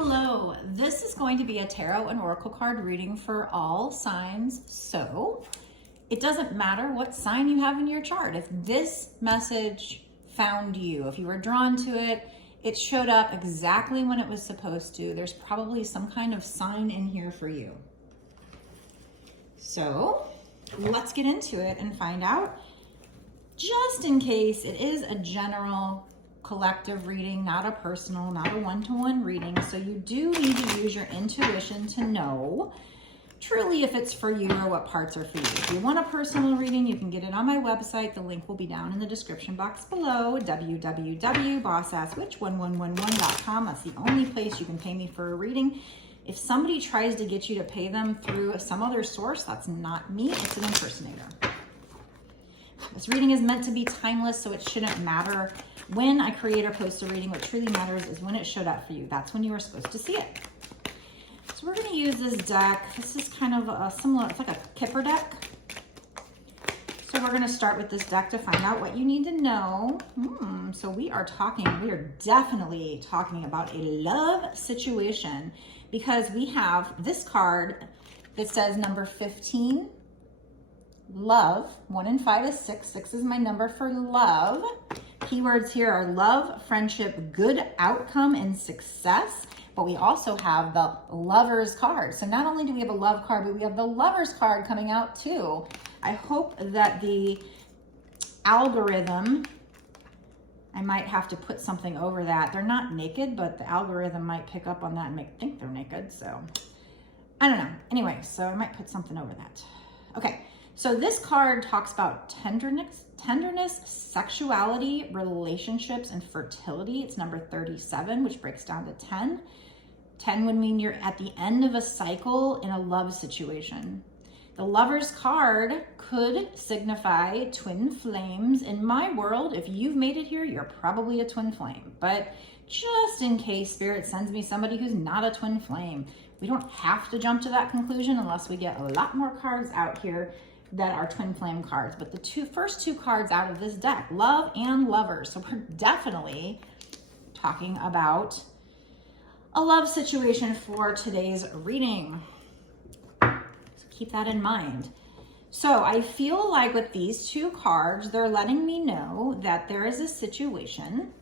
Hello, this is going to be a tarot and oracle card reading for all signs. So it doesn't matter what sign you have in your chart. If this message found you, if you were drawn to it, it showed up exactly when it was supposed to. There's probably some kind of sign in here for you. So let's get into it and find out. Just in case, it is a general collective reading, not a personal, not a one-to-one reading. So you do need to use your intuition to know truly if it's for you or what parts are for you. If you want a personal reading, you can get it on my website. The link will be down in the description box below, www.bossasswitch1111.com. That's the only place you can pay me for a reading. If somebody tries to get you to pay them through some other source, that's not me, it's an impersonator. This reading is meant to be timeless, so it shouldn't matter when I create or post a reading. What truly matters is when it showed up for you. That's when you were supposed to see it. So we're going to use this deck. This is kind of a similar, it's like a Kipper deck. So we're going to start with this deck to find out what you need to know. So we are definitely talking about a love situation, because we have this card that says number 15. Love. 1 and 5 is 6. 6 is my number for love. Keywords here are love, friendship, good outcome, and success. But we also have the Lovers card. So not only do we have a love card, but we have the Lovers card coming out too. I hope that the algorithm, I might have to put something over that. They're not naked, but the algorithm might pick up on that and think they're naked. So I don't know. Anyway, so I might put something over that. Okay. So this card talks about tenderness, sexuality, relationships, and fertility. It's number 37, which breaks down to 10. 10 would mean you're at the end of a cycle in a love situation. The Lovers card could signify twin flames. In my world, if you've made it here, you're probably a twin flame. But just in case Spirit sends me somebody who's not a twin flame, we don't have to jump to that conclusion unless we get a lot more cards out here that are twin flame cards. But the first two cards out of this deck, love and lovers. So we're definitely talking about a love situation for today's reading. So keep that in mind. So I feel like with these two cards, they're letting me know that there is a situation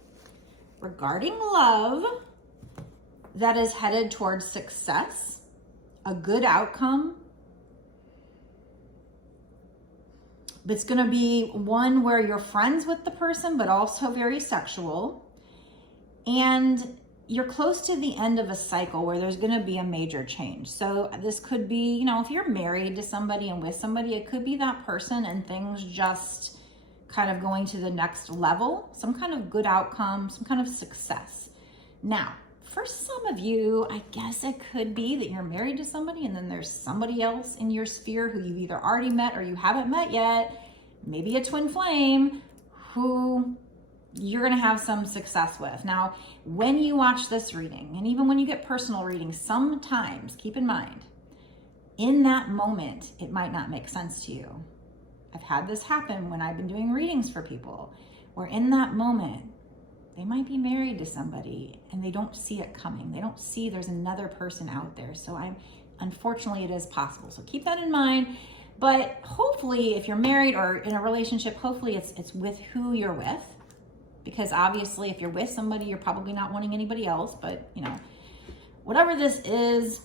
regarding love that is headed towards success, a good outcome. It's going to be one where you're friends with the person, but also very sexual. And you're close to the end of a cycle where there's going to be a major change. So this could be, if you're married to somebody and with somebody, it could be that person and things just kind of going to the next level, some kind of good outcome, some kind of success. Now, for some of you, I guess it could be that you're married to somebody and then there's somebody else in your sphere who you've either already met or you haven't met yet, maybe a twin flame, who you're going to have some success with. Now, when you watch this reading, and even when you get personal readings, sometimes keep in mind, in that moment, it might not make sense to you. I've had this happen when I've been doing readings for people, where in that moment, they might be married to somebody and they don't see it coming. They don't see there's another person out there. So unfortunately, it is possible. So keep that in mind. But hopefully, if you're married or in a relationship, hopefully it's with who you're with. Because obviously, if you're with somebody, you're probably not wanting anybody else. But, whatever this is,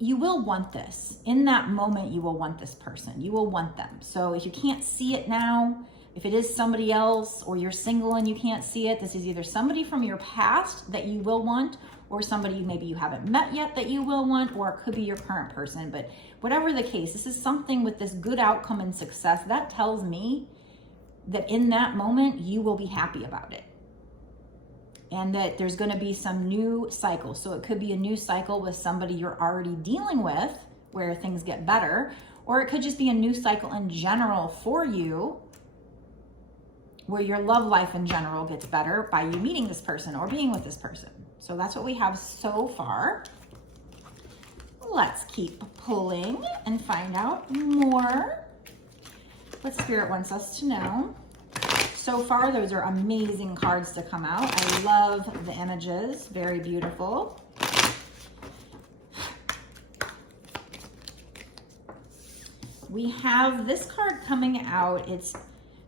you will want this. In that moment, you will want this person. You will want them. So if you can't see it now, if it is somebody else, or you're single and you can't see it, this is either somebody from your past that you will want, or somebody maybe you haven't met yet that you will want, or it could be your current person. But whatever the case, this is something with this good outcome and success that tells me that in that moment, you will be happy about it. And that there's going to be some new cycle. So it could be a new cycle with somebody you're already dealing with where things get better, or it could just be a new cycle in general for you, where your love life in general gets better by you meeting this person or being with this person. So that's what we have so far. Let's keep pulling and find out more what Spirit wants us to know. So far, those are amazing cards to come out. I love the images, very beautiful. We have this card coming out. It's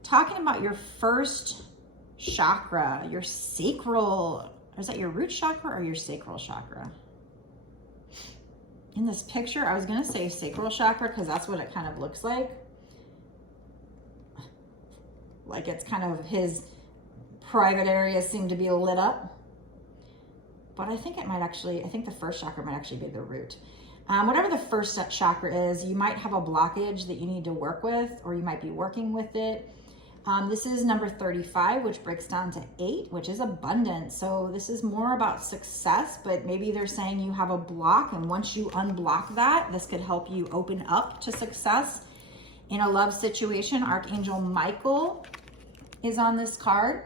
talking about your first chakra, your sacral, or is that your root chakra or your sacral chakra? In this picture, I was gonna say sacral chakra because that's what it kind of looks like. Like it's kind of his private areas seem to be lit up. But I think it might actually, I think the first chakra might actually be the root. Whatever the first chakra is, you might have a blockage that you need to work with, or you might be working with it. This is number 35, which breaks down to 8, which is abundance. So this is more about success, but maybe they're saying you have a block, and once you unblock that, this could help you open up to success in a love situation. Archangel Michael is on this card.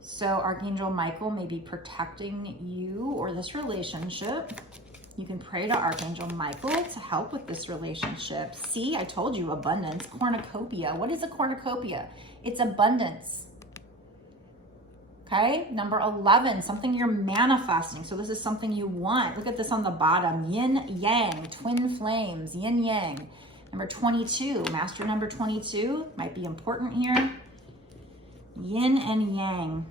So Archangel Michael may be protecting you or this relationship. You can pray to Archangel Michael to help with this relationship. See, I told you abundance, cornucopia. What is a cornucopia? It's abundance. Okay, number 11, something you're manifesting. So this is something you want. Look at this on the bottom, yin, yang, twin flames, yin, yang. Number 22, master number 22, might be important here. Yin and yang.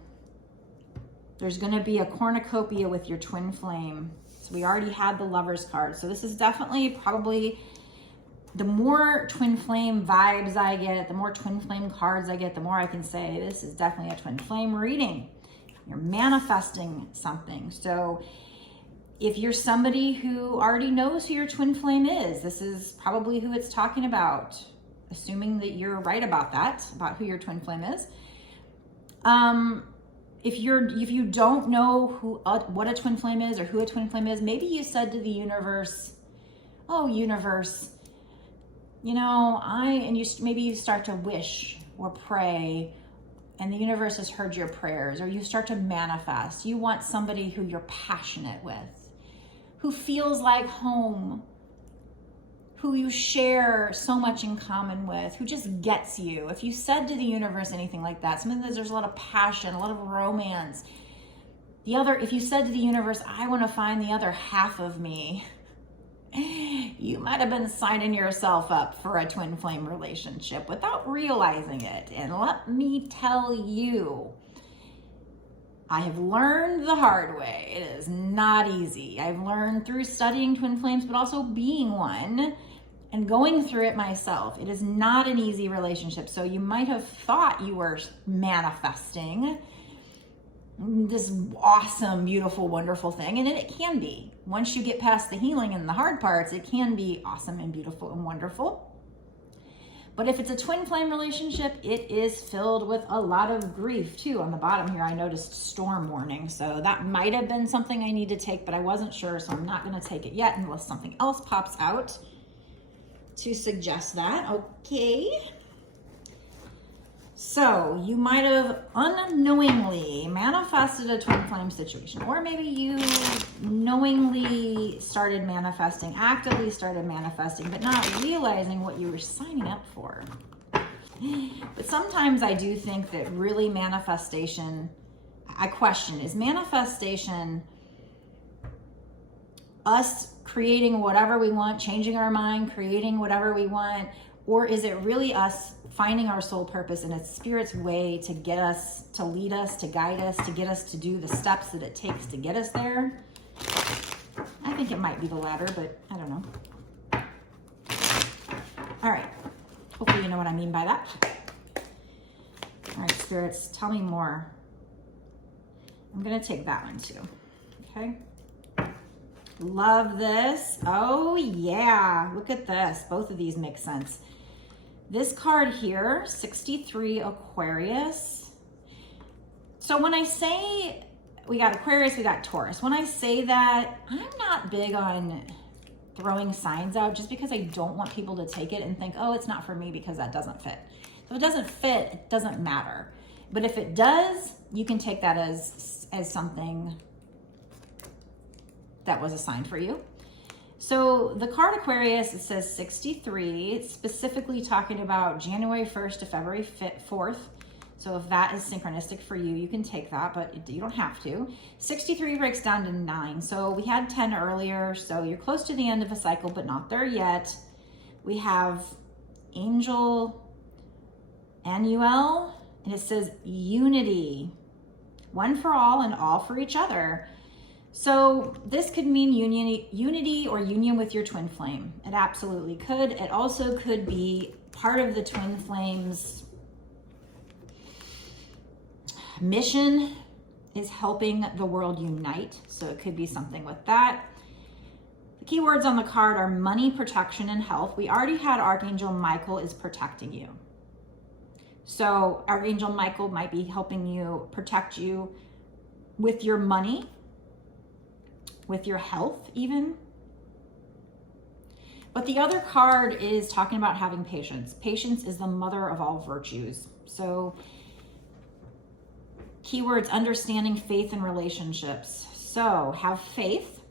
There's gonna be a cornucopia with your twin flame. So we already had the Lovers card. So this is definitely probably, the more twin flame vibes I get, the more twin flame cards I get, the more I can say this is definitely a twin flame reading. You're manifesting something. So if you're somebody who already knows who your twin flame is, this is probably who it's talking about, assuming that you're right about that, about who your twin flame is. If you don't know what a twin flame is or who a twin flame is, maybe you said to the universe, oh, universe, you know, maybe you start to wish or pray, and the universe has heard your prayers, or you start to manifest. You want somebody who you're passionate with, who feels like home, who you share so much in common with, who just gets you. If you said to the universe anything like that, sometimes there's a lot of passion, a lot of romance. If you said to the universe, I want to find the other half of me, you might have been signing yourself up for a twin flame relationship without realizing it. And let me tell you, I have learned the hard way. It is not easy. I've learned through studying twin flames, but also being one and going through it myself. It is not an easy relationship. So you might have thought you were manifesting this awesome, beautiful, wonderful thing. And it can be. Once you get past the healing and the hard parts, it can be awesome and beautiful and wonderful. But if it's a twin flame relationship, it is filled with a lot of grief too. On the bottom here, I noticed storm warning. So that might have been something I need to take, but I wasn't sure. So I'm not going to take it yet unless something else pops out to suggest that. Okay. So you might have unknowingly manifested a twin flame situation, or maybe you knowingly started manifesting, actively started manifesting, but not realizing what you were signing up for. But sometimes I do think that really manifestation, I question, is manifestation us creating whatever we want, changing our mind, creating whatever we want, or is it really us finding our soul purpose in its spirit's way to get us, to lead us, to guide us, to get us to do the steps that it takes to get us there? I think it might be the latter, but I don't know. All right. Hopefully you know what I mean by that. All right, spirits, tell me more. I'm going to take that one too. Okay. Love this. Oh yeah. Look at this. Both of these make sense. This card here, 63 Aquarius. So when I say we got Aquarius, we got Taurus. When I say that, I'm not big on throwing signs out just because I don't want people to take it and think, oh, it's not for me because that doesn't fit. So if it doesn't fit, it doesn't matter. But if it does, you can take that as something that was a sign for you. So the card Aquarius, it says 63. It's specifically talking about January 1st to February 4th. So if that is synchronistic for you, you can take that, but you don't have to. 63 breaks down to 9. So we had 10 earlier. So you're close to the end of a cycle, but not there yet. We have Angel Annuel, and it says unity. One for all and all for each other. So this could mean unity or union with your twin flame. It absolutely could. It also could be part of the twin flame's mission is helping the world unite. So it could be something with that. The keywords on the card are money, protection, and health. We already had Archangel Michael is protecting you. So Archangel Michael might be helping you protect you with your money, with your health even. But the other card is talking about having patience. Patience is the mother of all virtues. So keywords, understanding, faith, and relationships. So have faith.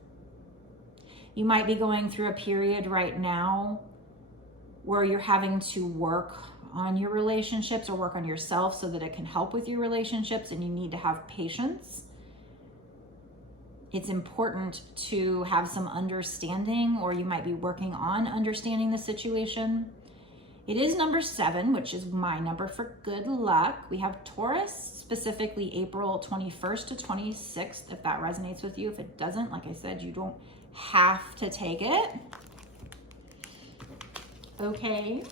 You might be going through a period right now where you're having to work on your relationships or work on yourself so that it can help with your relationships, and you need to have patience. It's important to have some understanding, or you might be working on understanding the situation. It is number 7, which is my number for good luck. We have Taurus, specifically April 21st to 26th, if that resonates with you. If it doesn't, like I said, you don't have to take it. Okay.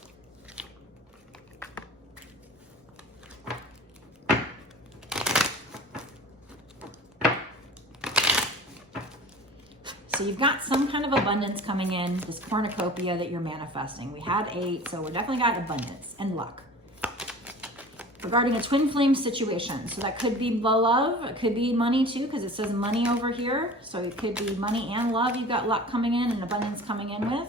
So you've got some kind of abundance coming in, this cornucopia that you're manifesting. We had 8, so we definitely got abundance and luck. Regarding a twin flame situation, so that could be love, it could be money too, because it says money over here. So it could be money and love. You've got luck coming in and abundance coming in with.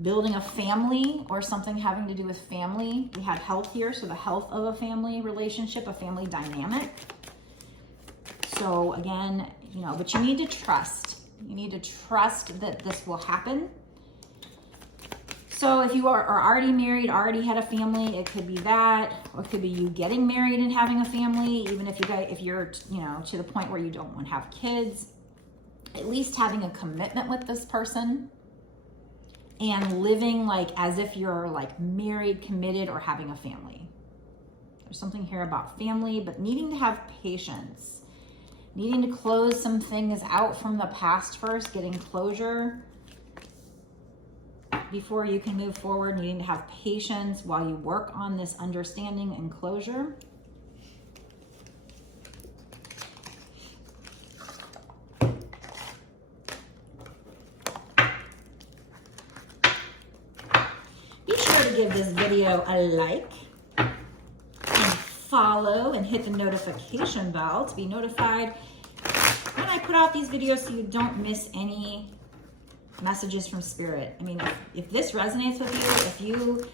Building a family or something having to do with family. We had health here, so the health of a family relationship, a family dynamic. So again, you know, but you need to trust. You need to trust that this will happen. So if you are already married, already had a family, it could be that, or it could be you getting married and having a family, even if you're, you know, to the point where you don't want to have kids, at least having a commitment with this person and living like as if you're like married, committed, or having a family. There's something here about family, but needing to have patience. Needing to close some things out from the past first, getting closure before you can move forward, needing to have patience while you work on this understanding and closure. Be sure to give this video a like. Follow and hit the notification bell to be notified when I put out these videos so you don't miss any messages from Spirit. I mean, if this resonates with you, if you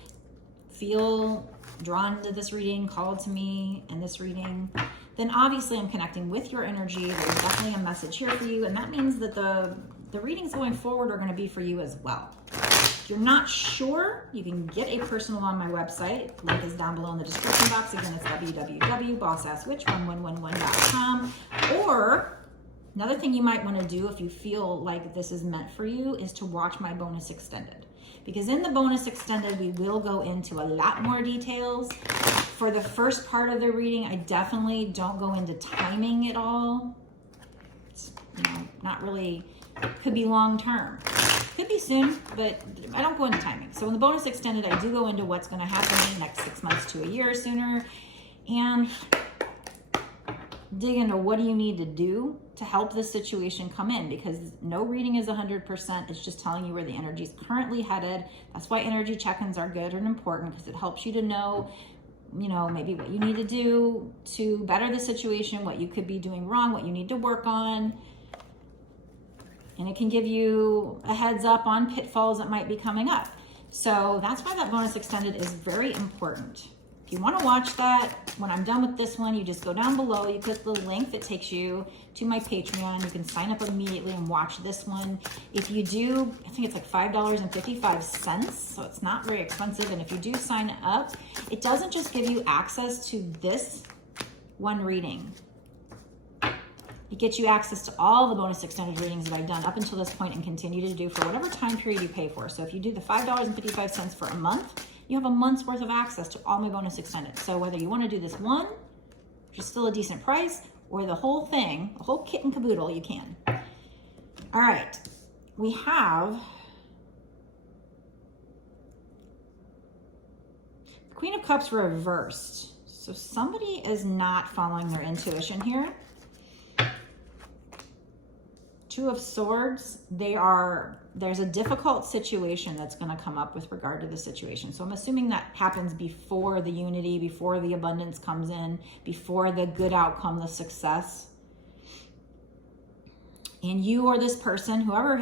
feel drawn to this reading, called to me in this reading, then obviously I'm connecting with your energy. There's definitely a message here for you, and that means that the readings going forward are going to be for you as well. If you're not sure, you can get a personal on my website. Link is down below in the description box. Again, it's www.bossasswitch1111.com. Or another thing you might want to do if you feel like this is meant for you is to watch my bonus extended. Because in the bonus extended, we will go into a lot more details. For the first part of the reading, I definitely don't go into timing at all. It's, you know, not really, could be long term. Could be soon, but I don't go into timing. So in the bonus extended, I do go into what's going to happen in the next 6 months to a year sooner, and dig into what do you need to do to help this situation come in, because no reading is 100%. It's just telling you where the energy is currently headed. That's why energy check-ins are good and important, because it helps you to know, you know, maybe what you need to do to better the situation, what you could be doing wrong, what you need to work on. And it can give you a heads up on pitfalls that might be coming up. So that's why that bonus extended is very important. If you want to watch that, when I'm done with this one, you just go down below, you click the link that takes you to my Patreon. You can sign up immediately and watch this one. If you do, I think it's like $5.55, so it's not very expensive. And if you do sign up, it doesn't just give you access to this one reading. It gets you access to all the bonus extended readings that I've done up until this point and continue to do for whatever time period you pay for. So if you do the $5.55 for a month, you have a month's worth of access to all my bonus extended. So whether you want to do this one, which is still a decent price, or the whole thing, the whole kit and caboodle, you can. All right, we have Queen of Cups reversed. So somebody is not following their intuition here. Two of Swords, there's a difficult situation that's going to come up with regard to the situation. So I'm assuming that happens before the unity, before the abundance comes in, before the good outcome, the success. And you or this person, whoever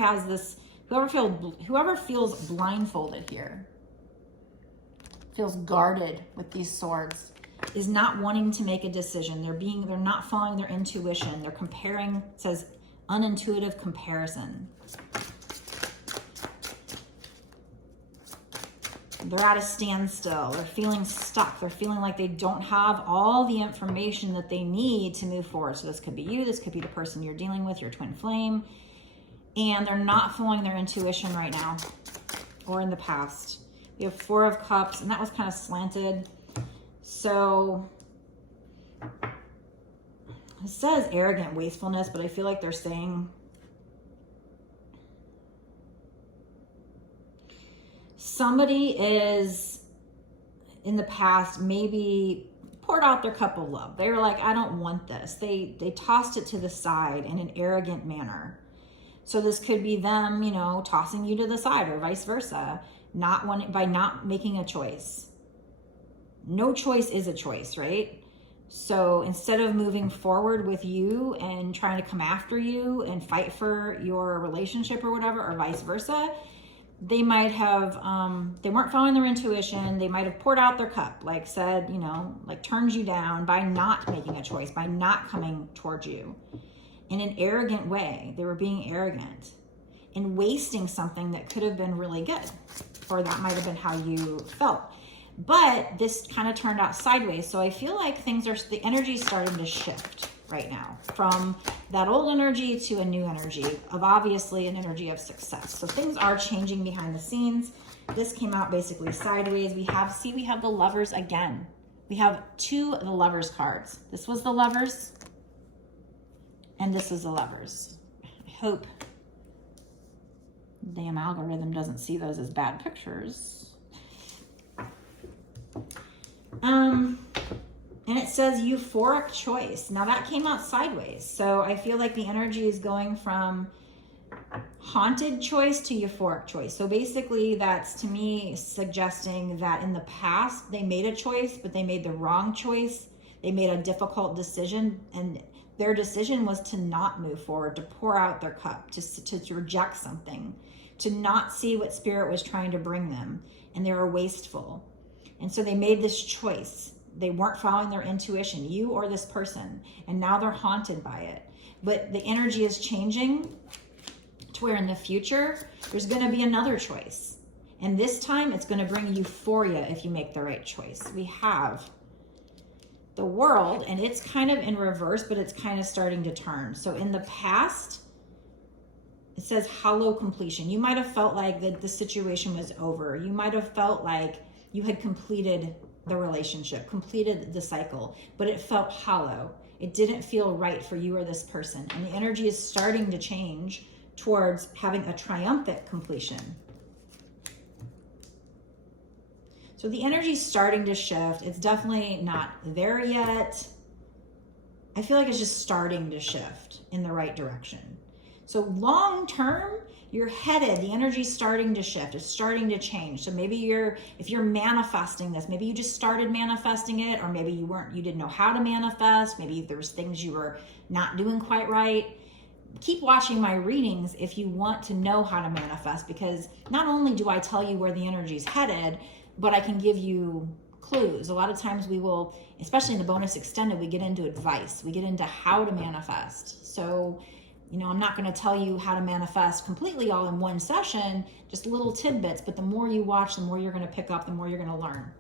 feels blindfolded here, feels guarded with these swords, is not wanting to make a decision. They're not following their intuition. They're comparing, it says, unintuitive comparison. They're at a standstill. They're feeling stuck. They're feeling like they don't have all the information that they need to move forward. So this could be you. This could be the person you're dealing with, your twin flame. And they're not following their intuition right now or in the past. We have Four of Cups, and that was kind of slanted. So it says arrogant wastefulness, but I feel like they're saying somebody is in the past maybe poured out their cup of love. They were like, I don't want this. They tossed it to the side in an arrogant manner. So this could be them, you know, tossing you to the side or vice versa, by not making a choice. No choice is a choice, right? So instead of moving forward with you and trying to come after you and fight for your relationship or whatever, or vice versa, they might have, they weren't following their intuition. They might have poured out their cup, like said, you know, like turned you down by not making a choice, by not coming towards you in an arrogant way. They were being arrogant and wasting something that could have been really good, or that might have been how you felt. But this kind of turned out sideways. So I feel like the energy is starting to shift right now from that old energy to a new energy of obviously an energy of success. So things are changing behind the scenes. This came out basically sideways. We have the Lovers again. We have two of the Lovers cards. This was the Lovers and this is the Lovers. I hope the damn algorithm doesn't see those as bad pictures. And it says euphoric choice. Now that came out sideways. So I feel like the energy is going from haunted choice to euphoric choice. So basically that's, to me, suggesting that in the past they made a choice, but they made the wrong choice. They made a difficult decision, and their decision was to not move forward, to pour out their cup, to reject something, to not see what spirit was trying to bring them. And they were wasteful. And so they made this choice. They weren't following their intuition, you or this person, and now they're haunted by it. But the energy is changing to where in the future, there's going to be another choice. And this time it's going to bring euphoria if you make the right choice. We have the World, and it's kind of in reverse, but it's kind of starting to turn. So in the past, it says hollow completion. You might have felt like the situation was over. You might have felt like you had completed the relationship, completed the cycle, but it felt hollow. It didn't feel right for you or this person. And the energy is starting to change towards having a triumphant completion. So the energy is starting to shift. It's definitely not there yet. I feel like it's just starting to shift in the right direction. So long term, you're headed, the energy's starting to shift. It's starting to change. So maybe if you're manifesting this, maybe you just started manifesting it, or maybe you didn't know how to manifest. Maybe there's things you were not doing quite right. Keep watching my readings if you want to know how to manifest, because not only do I tell you where the energy's headed, but I can give you clues. A lot of times we will, especially in the bonus extended, we get into advice. We get into how to manifest. So, you know, I'm not going to tell you how to manifest completely all in one session, just little tidbits, but the more you watch, the more you're going to pick up, the more you're going to learn.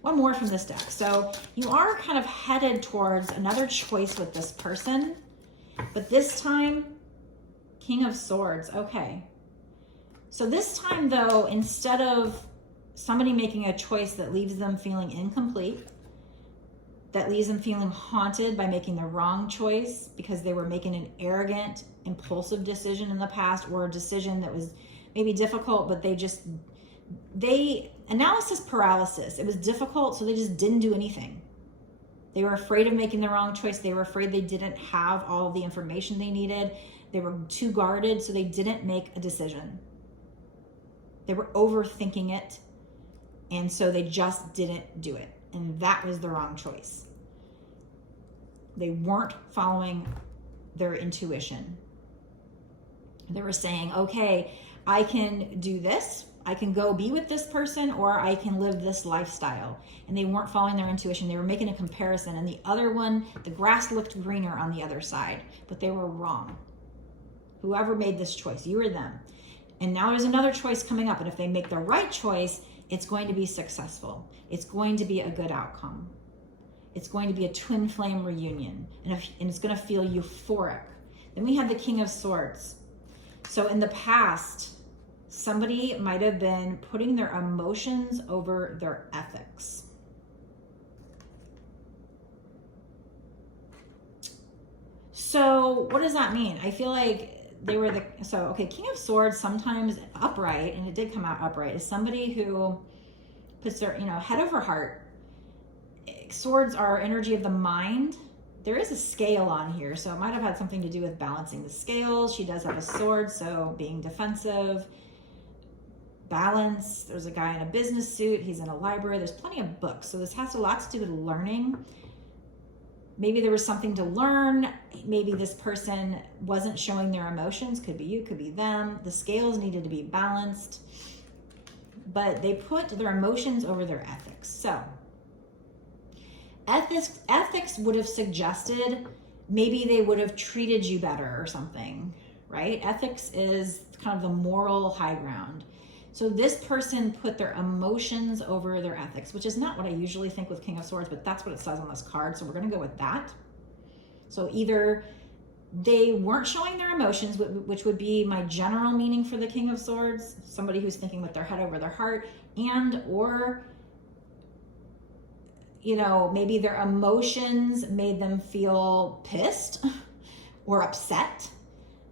One more from this deck. So you are kind of headed towards another choice with this person, but this time, King of Swords. Okay. So this time though, instead of somebody making a choice that leaves them feeling incomplete, that leaves them feeling haunted by making the wrong choice because they were making an arrogant, impulsive decision in the past, or a decision that was maybe difficult, but analysis paralysis. It was difficult, so they just didn't do anything. They were afraid of making the wrong choice. They were afraid they didn't have all of the information they needed. They were too guarded, so they didn't make a decision. They were overthinking it, and so they just didn't do it. And that was the wrong choice. They weren't following their intuition. They were saying, okay, I can do this. I can go be with this person, or I can live this lifestyle. And they weren't following their intuition. They were making a comparison. And the other one, the grass looked greener on the other side, but they were wrong. Whoever made this choice, you or them. And now there's another choice coming up. And if they make the right choice, it's going to be successful. It's going to be a good outcome. It's going to be a twin flame reunion. And it's going to feel euphoric. Then we have the King of Swords. So in the past, somebody might have been putting their emotions over their ethics. So what does that mean? I feel like they were King of Swords, sometimes upright, and it did come out upright, is somebody who puts their, head over heart. Swords are energy of the mind. There is a scale on here, so it might have had something to do with balancing the scales. She does have a sword, so being defensive, balance. There's a guy in a business suit. He's in a library. There's plenty of books. So this has a lot to do with learning. Maybe there was something to learn. Maybe this person wasn't showing their emotions. Could be you, could be them. The scales needed to be balanced. But they put their emotions over their ethics. So ethics would have suggested maybe they would have treated you better or something, right? Ethics is kind of the moral high ground. So this person put their emotions over their ethics, which is not what I usually think with King of Swords, but that's what it says on this card. So we're going to go with that. So either they weren't showing their emotions, which would be my general meaning for the King of Swords, somebody who's thinking with their head over their heart, or maybe their emotions made them feel pissed or upset.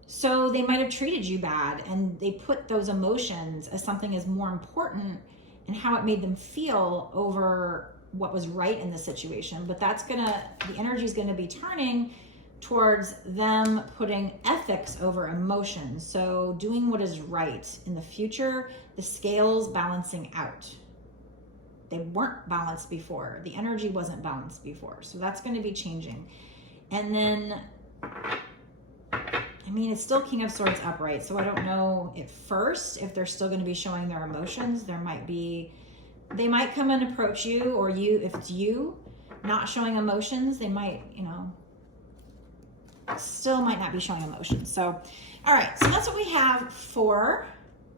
So they might have treated you bad, and they put those emotions as something as more important and how it made them feel over what was right in the situation. But the energy is going to be turning towards them putting ethics over emotions. So doing what is right in the future, the scales balancing out. They weren't balanced before. The energy wasn't balanced before. So that's going to be changing. And then, it's still King of Swords upright. So I don't know at first if they're still going to be showing their emotions. They might come and approach you, or if it's you not showing emotions, they might, still might not be showing emotions. So, all right. So that's what we have for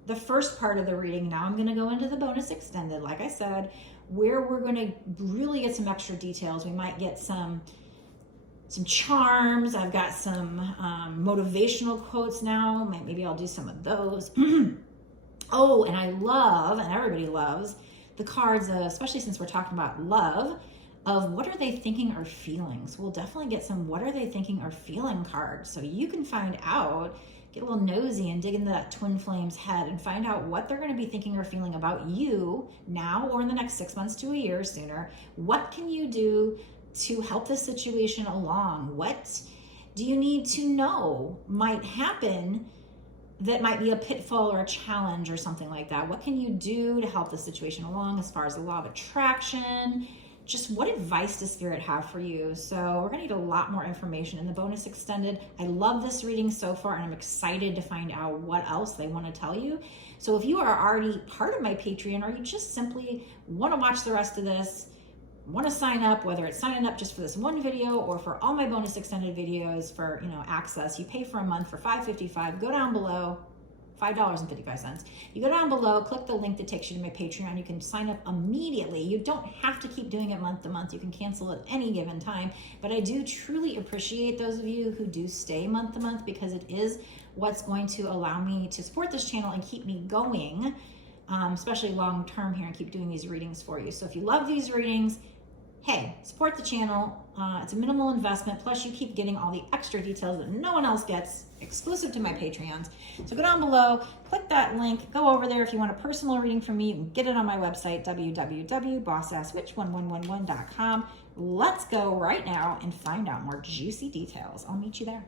the first part of the reading. Now I'm going to go into the bonus extended, like I said, where we're going to really get some extra details. We might get some charms. I've got some motivational quotes now. Maybe I'll do some of those. Oh, and I love, and everybody loves, the cards, especially since we're talking about love, of what are they thinking or feeling. So we'll definitely get some what are they thinking or feeling cards. So you can find out, get a little nosy and dig into that twin flame's head and find out what they're going to be thinking or feeling about you now or in the next 6 months to a year sooner. What can you do to help this situation along? What do you need to know might happen that might be a pitfall or a challenge or something like that? What can you do to help the situation along as far as the law of attraction? Just what advice does Spirit have for you? So we're going to need a lot more information in the bonus extended. I love this reading so far, and I'm excited to find out what else they want to tell you. So if you are already part of my Patreon, or you just simply want to watch the rest of this, want to sign up, whether it's signing up just for this one video or for all my bonus extended videos for, you know, access, you pay for a month for $5.55. Go down below, $5.55. You go down below, click the link that takes you to my Patreon. You can sign up immediately. You don't have to keep doing it month to month. You can cancel at any given time. But I do truly appreciate those of you who do stay month to month, because it is what's going to allow me to support this channel and keep me going, especially long term here, and keep doing these readings for you. So if you love these readings, hey, support the channel. It's a minimal investment. Plus, you keep getting all the extra details that no one else gets, exclusive to my Patreons. So go down below, click that link, go over there. If you want a personal reading from me, you can get it on my website, www.bossasswitch1111.com. Let's go right now and find out more juicy details. I'll meet you there.